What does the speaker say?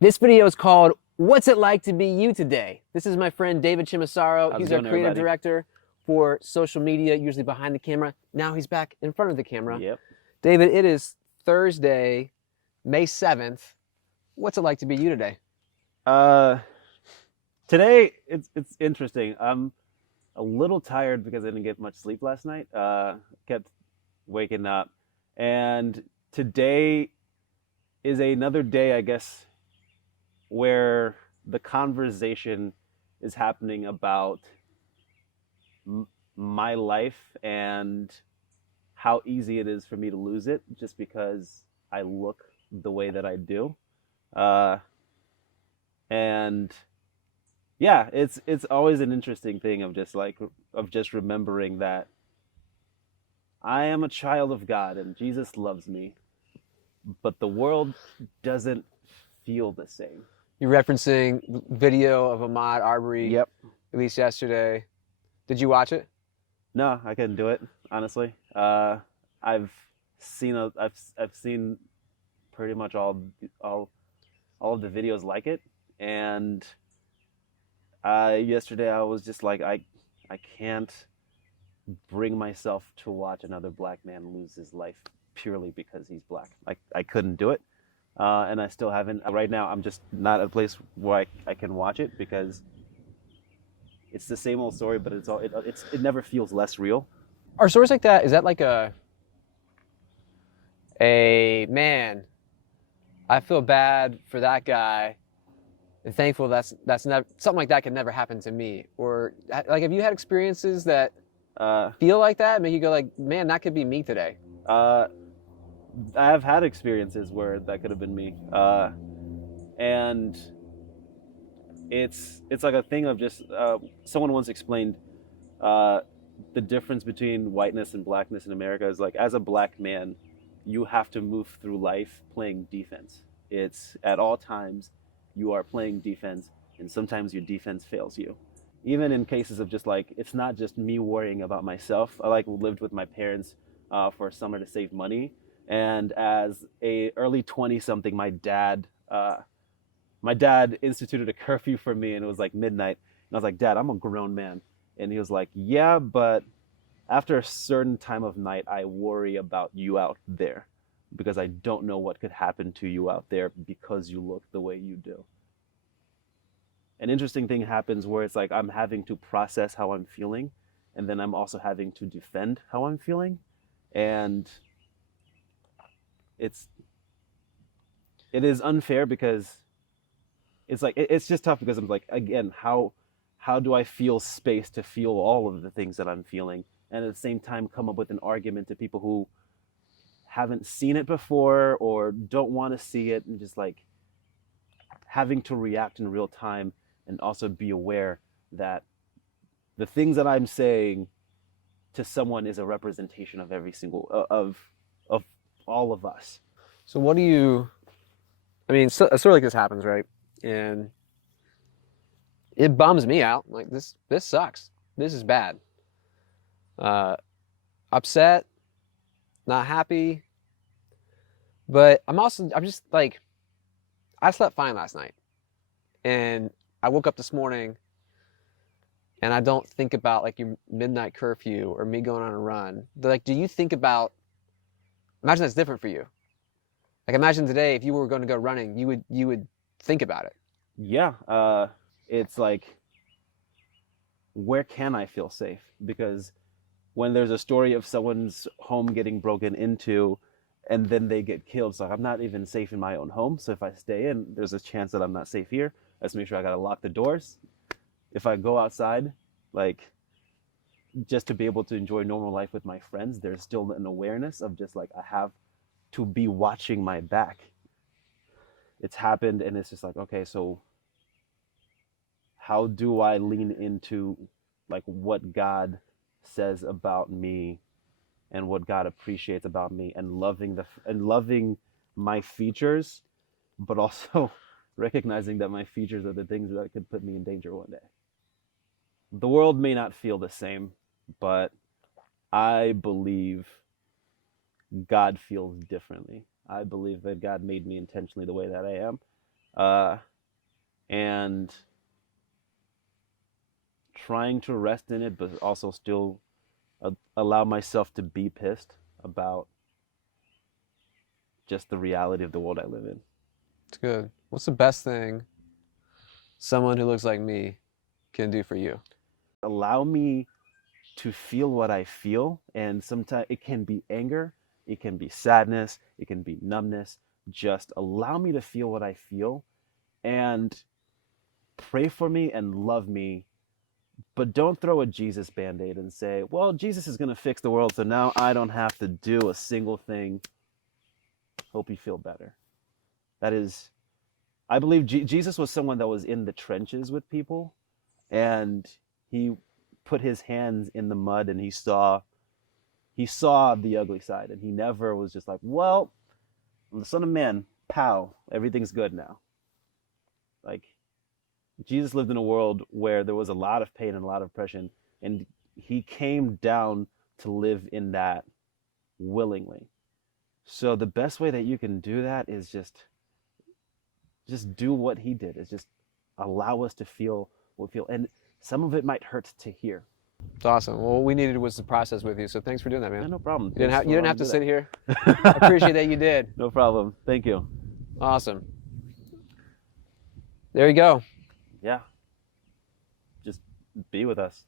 This video is called What's It Like to Be You Today? This is my friend David Chimisaro. How's He's it our going, creative everybody? director for social media, usually behind the camera. Now he's back in front of the camera. Yep. David, it is Thursday, May 7th. What's it like to be you today? Uh, Today it's interesting. I'm a little tired because I didn't get much sleep last night. Kept waking up, and today is another day, I guess, where the conversation is happening about my life and how easy it is for me to lose it just because I look the way that I do. Uh, and yeah, it's always an interesting thing of just remembering that I am a child of God and Jesus loves me, but the world doesn't feel the same. You're referencing video of Ahmaud Arbery Yep. released yesterday. Did you watch it? No, I couldn't do it, honestly. I've I've seen pretty much all of the videos like it, and yesterday I was just like I can't bring myself to watch another black man lose his life purely because he's black. I couldn't do it, and I still haven't. Right now, I'm just not at a place where I can watch it because it's the same old story, but it never feels less real. Are stories like that, is that like a man, I feel bad for that guy and thankful that's never something like that can never happen to me? Or like, have you had experiences that Uh, feel like that, make you go like, man, that could be me today? uh, I've had experiences where that could have been me, and it's like a thing of just someone once explained uh, the difference between whiteness and blackness in America is like as a black man, you have to move through life playing defense. It's at all times you are playing defense, and sometimes your defense fails you. Even in cases of just like it's not just me worrying about myself. I like lived with my parents for a summer to save money, and as a early 20 something, my dad instituted a curfew for me, and it was like midnight. And I was like, Dad, I'm a grown man. And he was like, Yeah, but after a certain time of night, I worry about you out there because I don't know what could happen to you out there because you look the way you do. An interesting thing happens where it's like I'm having to process how I'm feeling, and then I'm also having to defend how I'm feeling. And it's it is unfair because it's just tough because I'm like again how do I feel space to feel all of the things that I'm feeling and at the same time come up with an argument to people who haven't seen it before or don't want to see it, and just like having to react in real time and also be aware that the things that I'm saying to someone is a representation of every single of all of us. So what do you, I mean, so, a story like this happens, right? And it bums me out. Like, this sucks. This is bad. Uh, Upset, not happy. But I'm just like, I slept fine last night. And I woke up this morning and I don't think about like your midnight curfew or me going on a run. Like, do you think about, imagine that's different for you. Like, imagine today if you were going to go running, you would think about it. Yeah, it's like where can I feel safe? Because when there's a story of someone's home getting broken into and then they get killed, so I'm not even safe in my own home. So if I stay in, there's a chance that I'm not safe here. Let's make sure I gotta lock the doors. If I go outside, like just to be able to enjoy normal life with my friends, there's still an awareness of just like I have to be watching my back. It's happened, and it's just like okay, so how do I lean into like what God says about me and what God appreciates about me, and loving my features, but also recognizing that my features are the things that could put me in danger one day. The world may not feel the same, but I believe God feels differently. I believe that God made me intentionally the way that I am. and trying to rest in it, but also still allow myself to be pissed about just the reality of the world I live in. It's good. What's the best thing someone who looks like me can do for you? Allow me to feel what I feel, and sometimes it can be anger, it can be sadness, it can be numbness. Just allow me to feel what I feel, and pray for me and love me, but don't throw a Jesus band-aid and say, well, Jesus is going to fix the world, so now I don't have to do a single thing. Hope you feel better. That is, I believe Jesus was someone that was in the trenches with people, and he put his hands in the mud, and he saw the ugly side, and he never was just like, well, I'm the Son of Man, pow, everything's good now. Like, Jesus lived in a world where there was a lot of pain and a lot of oppression, and he came down to live in that willingly. So the best way that you can do that is just do what he did. Is just allow us to feel what we feel, and some of it might hurt to hear. It's awesome. Well, what we needed was the process with you, so thanks for doing that, man. Yeah, no problem. You didn't have to sit here. I appreciate that you did. No problem. Thank you. Awesome. There you go. Yeah. Just be with us.